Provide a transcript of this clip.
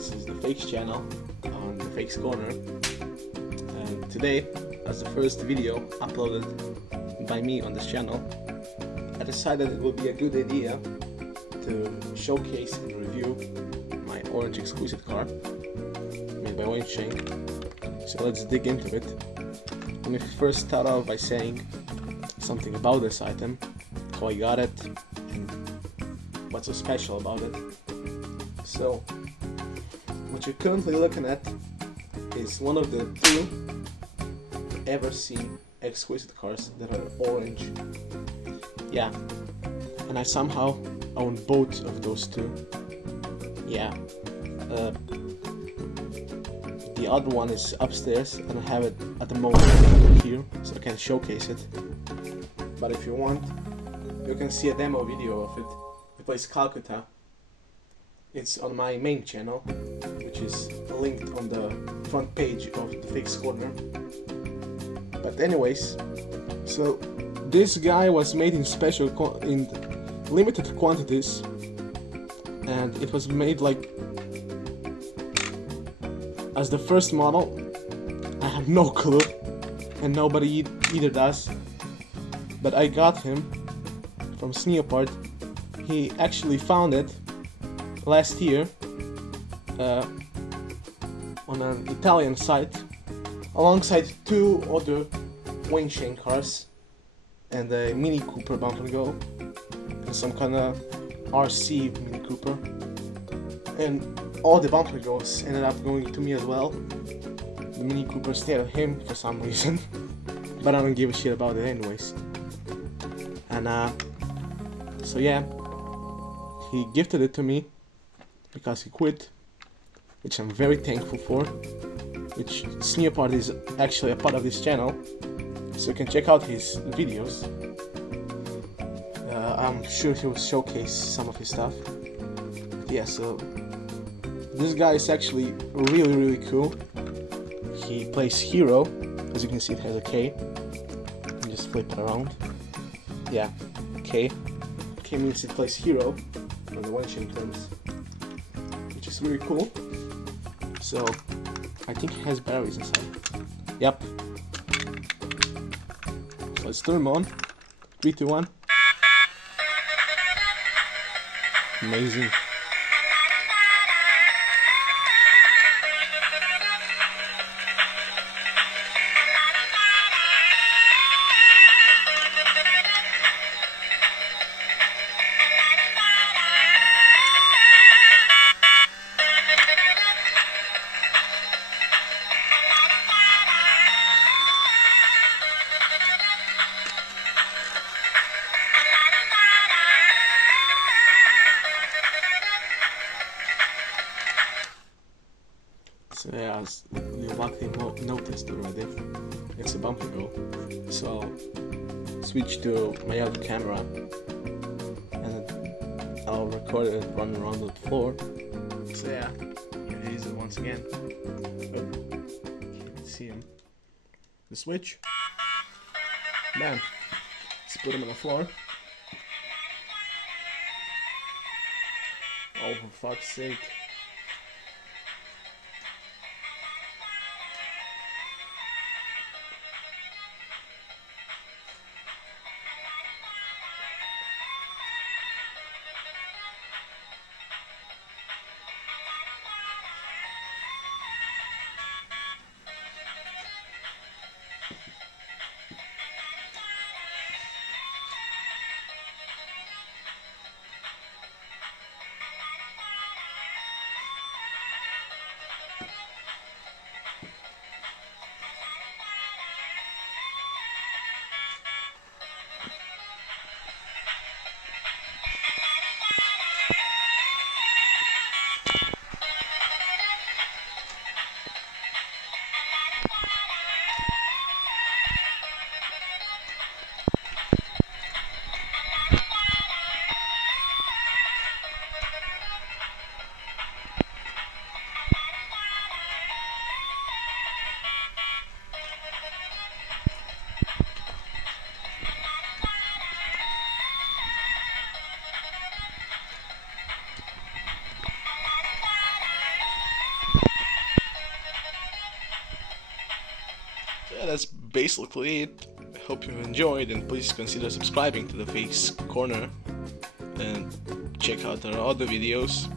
This is the Fakes channel on the Fakes Corner, and today, as the first video uploaded by me on this channel, I decided it would be a good idea to showcase and review my orange exquisite car made by Wen Sheng. So let's dig into it. Let me first start off by saying something about this item, how I got it, and what's so special about it. So, what you're currently looking at is one of the two ever seen exquisite cars that are orange. Yeah, and I somehow own both of those two. Yeah, the other one is upstairs and I have it at the moment here, so I can showcase it. But if you want, you can see a demo video of it. It plays Calcutta. It's on my main channel, which is linked on the front page of the Fakes Corner. But anyways, so this guy was made in in limited quantities, and it was made like as the first model. I have no clue, and nobody either does. But I got him from Sneopard. He actually found it last year on an Italian site, alongside two other Wen Sheng cars and a Mini Cooper bump and go, and some kind of RC Mini Cooper, and all the bump and goes ended up going to me as well. The Mini Cooper stayed at him for some reason, but I don't give a shit about it anyways. And so yeah, he gifted it to me because he quit, which I'm very thankful for, which Sneopard is actually a part of this channel, so you can check out his videos. I'm sure he will showcase some of his stuff. But yeah, so this guy is actually really cool. He plays Hero, as you can see it has a K. You can just flip it around. Yeah, K. K means it plays Hero on the Wen Sheng terms, which is really cool. So I think it has batteries inside. Yep. So let's turn them on. 3, 2, 1. Amazing. So yeah, as you likely noticed already, it's a bump and go. So I'll switch to my other camera and I'll record it running around the floor. So yeah, here it is once again. You can see him. The switch. Bam. Let's put him on the floor. Oh, for fuck's sake. yeah, that's basically it. I hope you enjoyed, and please consider subscribing to the Fakes Corner and check out our other videos.